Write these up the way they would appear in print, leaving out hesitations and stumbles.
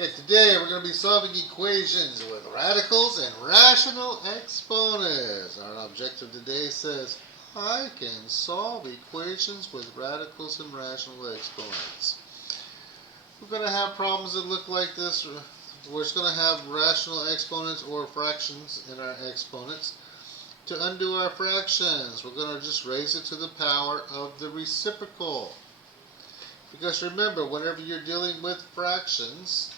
Okay, today we're going to be solving equations with radicals and rational exponents. Our objective today says, I can solve equations with radicals and rational exponents. We're going to have problems that look like this. We're just going to have rational exponents or fractions in our exponents. To undo our fractions, we're going to just raise it to the power of the reciprocal. Because remember, whenever you're dealing with fractions,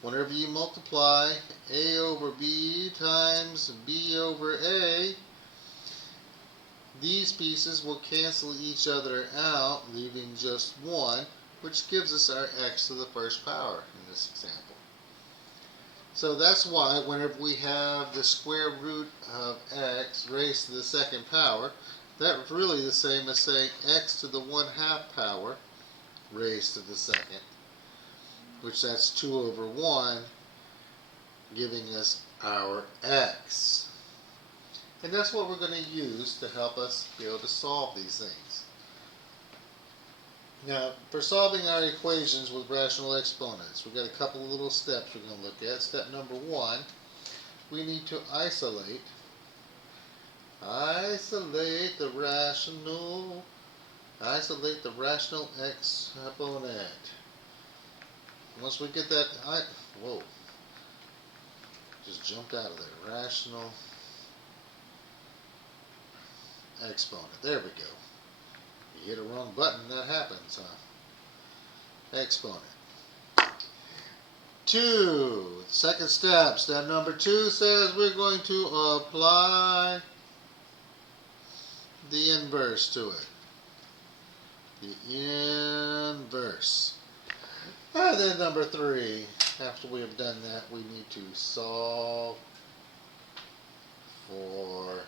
whenever you multiply a over b times b over a, these pieces will cancel each other out, leaving just one, which gives us our x to the first power in this example. So that's why whenever we have the square root of x raised to the second power, that's really the same as saying x to the 1/2 power raised to the second, which that's 2 over 1, giving us our x. And that's what we're going to use to help us be able to solve these things. Now, for solving our equations with rational exponents, we've got a couple of little steps we're going to look at. Step number 1, we need to isolate the rational exponent. Once we get that, whoa, just jumped out of there. Rational exponent. There we go. You hit a wrong button, that happens, huh? Exponent. 2. Second step. Step number 2 says we're going to apply the inverse to it. The inverse. And then number 3, after we have done that, we need to solve for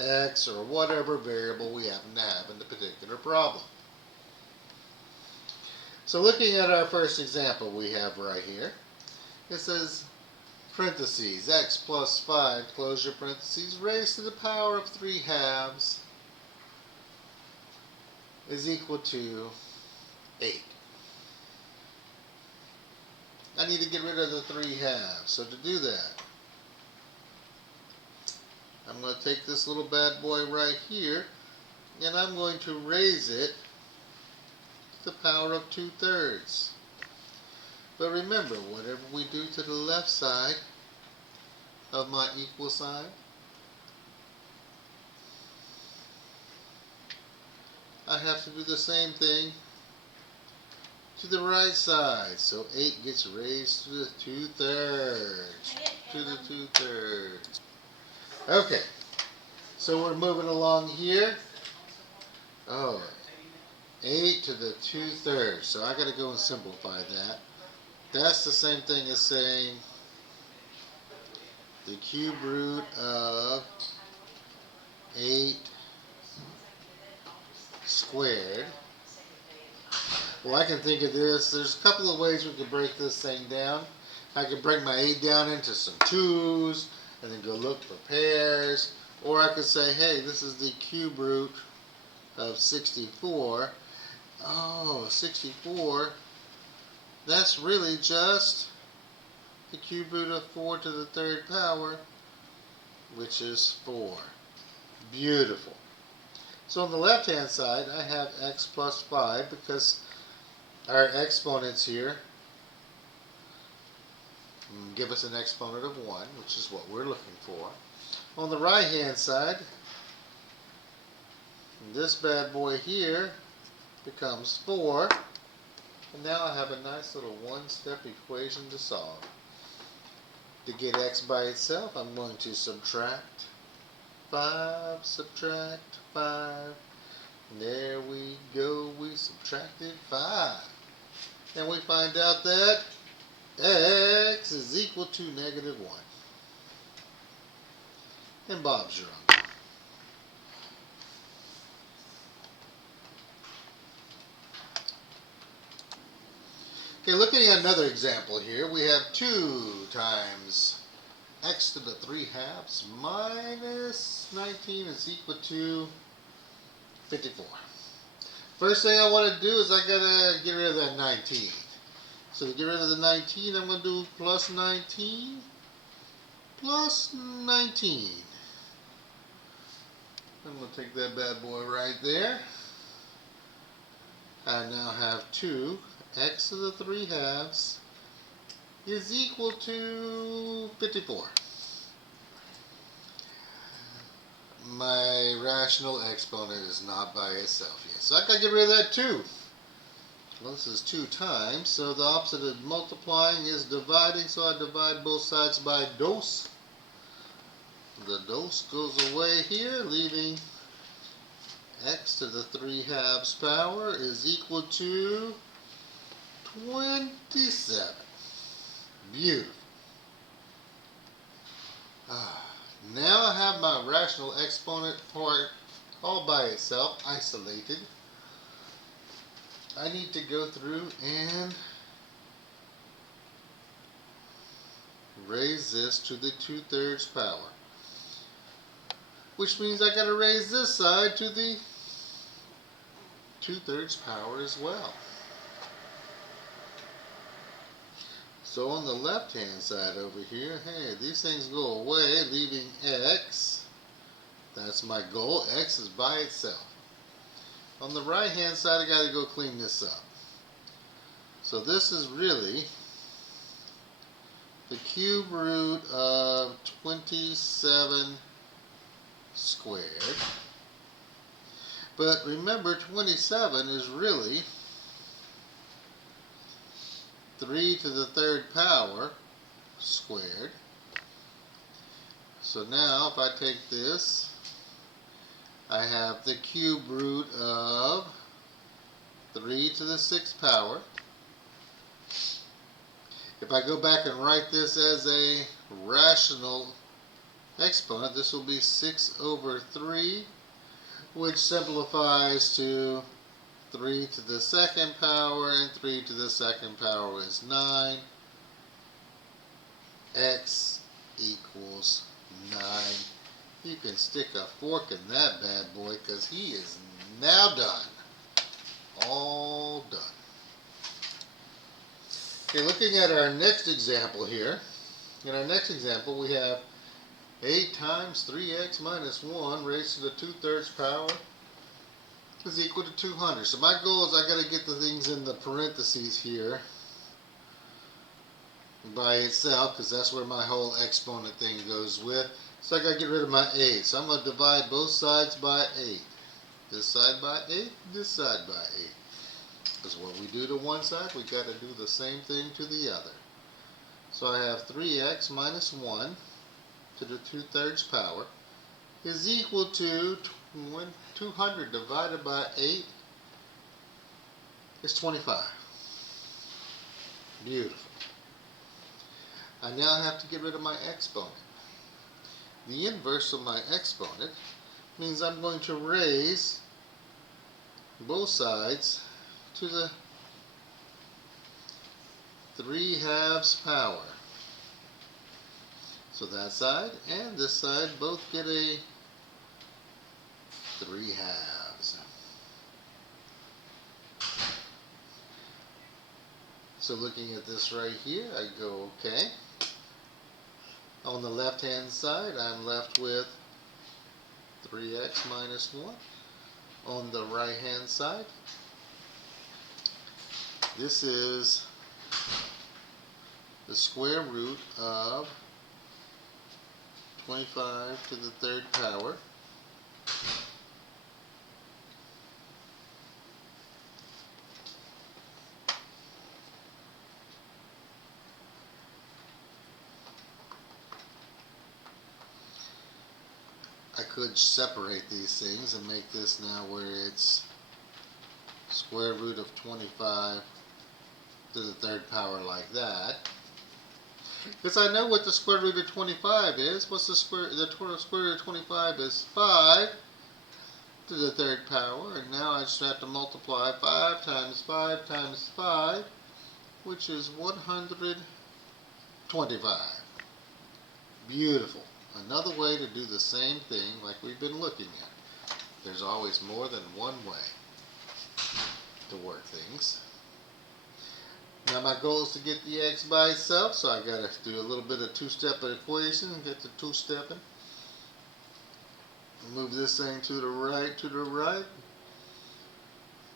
x or whatever variable we happen to have in the particular problem. So looking at our first example we have right here, it says parentheses x plus 5, close your parentheses, raised to the power of 3/2 is equal to 8. I need to get rid of the 3/2. So to do that, I'm going to take this little bad boy right here, and I'm going to raise it to the power of 2/3. But remember, whatever we do to the left side of my equal sign, I have to do the same thing to the right side. So 8 gets raised to the 2/3. Okay, so we're moving along here. Oh, 8 to the 2/3. So I got to go and simplify that. That's the same thing as saying the cube root of 8 squared. Well, I can think of this. There's a couple of ways we could break this thing down. I could break my 8 down into some 2's and then go look for pairs. Or I could say, hey, this is the cube root of 64. Oh, 64. That's really just the cube root of 4 to the 3rd power, which is 4. Beautiful. So on the left-hand side, I have x plus 5 because our exponents here give us an exponent of 1, which is what we're looking for. On the right-hand side, this bad boy here becomes 4. And now I have a nice little one-step equation to solve. To get x by itself, I'm going to subtract 5, subtract 5. And there we go, we subtracted 5. And we find out that x is equal to -1. And Bob's your uncle. Okay, looking at another example here, we have 2 times x to the 3/2 minus 19 is equal to 54. First thing I want to do is I got to get rid of that 19. So to get rid of the 19, I'm going to do plus 19 plus 19. I'm going to take that bad boy right there. I now have 2 x to the 3 halves is equal to 54. My rational exponent is not by itself yet. So I got to get rid of that 2. Well, this is 2 times, so the opposite of multiplying is dividing, so I divide both sides by dos. The dos goes away here, leaving x to the 3 halves power is equal to 27. Beautiful. Now I have my rational exponent part all by itself, isolated. I need to go through and raise this to the 2/3 power, which means I got to raise this side to the 2/3 power as well. So on the left hand side over here, hey, these things go away, leaving x. That's my goal. X is by itself. On the right hand side, I got to go clean this up. So this is really the cube root of 27 squared. But remember, 27 is really 3 to the 3rd power squared. So now if I take this, I have the cube root of 3 to the 6th power. If I go back and write this as a rational exponent, this will be 6 over 3, which simplifies to 3 to the 2nd power, and 3 to the 2nd power is 9. X equals 9. You can stick a fork in that bad boy because he is now done. All done. Okay, looking at our next example here. In our next example, we have 8 times 3x minus 1 raised to the 2/3 power is equal to 200. So my goal is I got to get the things in the parentheses here by itself, because that's where my whole exponent thing goes with. So I got to get rid of my 8. So I'm going to divide both sides by 8. This side by 8, this side by 8. Because what we do to one side, we got to do the same thing to the other. So I have 3x minus 1 to the 2/3 power is equal to 200 divided by 8 is 25. Beautiful. I now have to get rid of my exponent. The inverse of my exponent means I'm going to raise both sides to the 3 halves power. So that side and this side both get a 3 halves. So looking at this right here, I go, okay. On the left hand side, I'm left with 3x minus 1. On the right hand side, this is the square root of 25 to the 3rd power I could separate these things and make this now where it's square root of 25 to the 3rd power like that. Because I know what the square root of 25 is. What's the square root of 25 is 5 to the 3rd power. And now I just have to multiply 5 times 5 times 5, which is 125. Beautiful. Another way to do the same thing like we've been looking at. There's always more than one way to work things. Now Now my goal is to get the x by itself, so I gotta do a little bit of two-step equation and get the two-stepping. Move this thing to the right,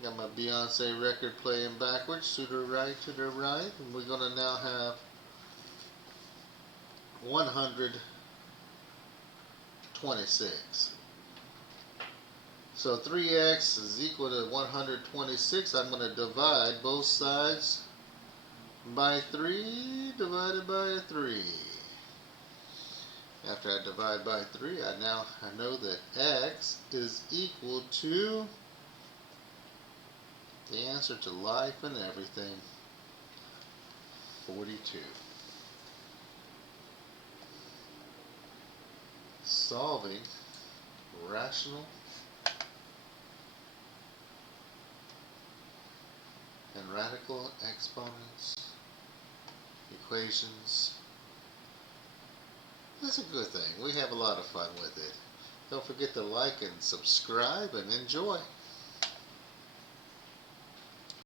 Got my Beyonce record playing backwards, to the right, and we're gonna now have 126. So 3x is equal to 126. I'm going to divide both sides by 3, divided by 3. After I divide by 3, I know that x is equal to the answer to life and everything, 42. Solving rational and radical exponents, equations. That's a good thing. We have a lot of fun with it. Don't forget to like and subscribe and enjoy.